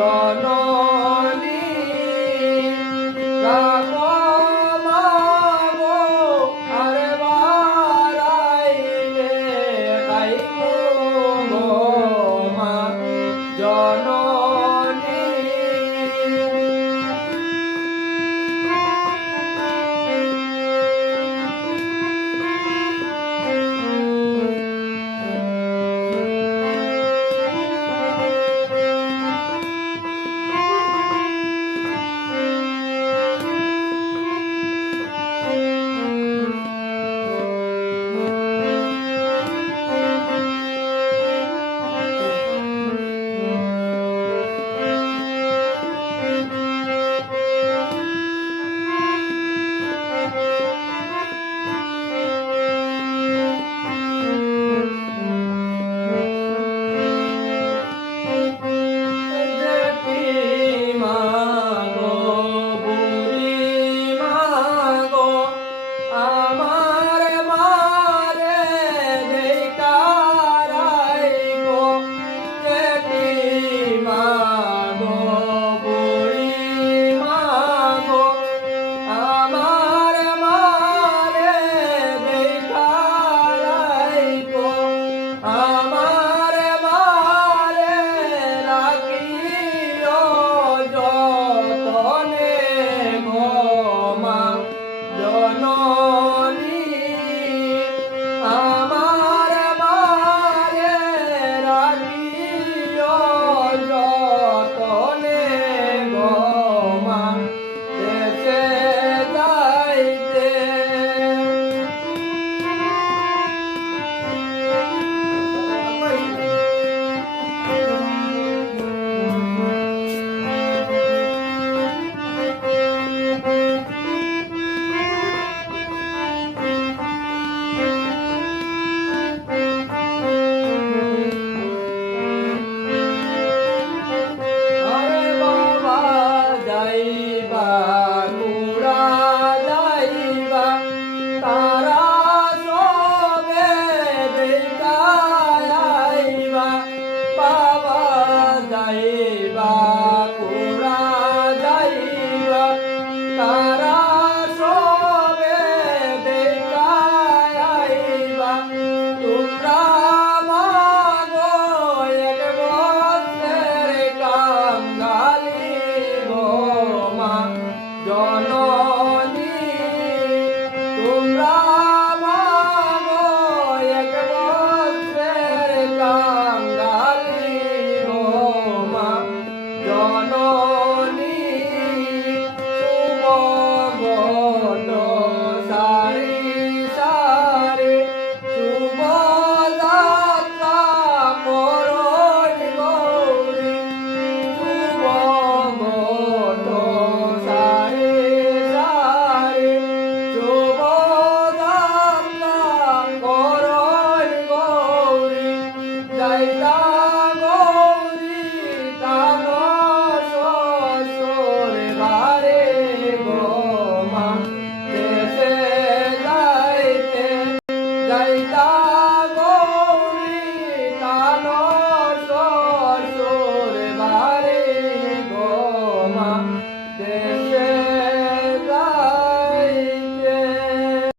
no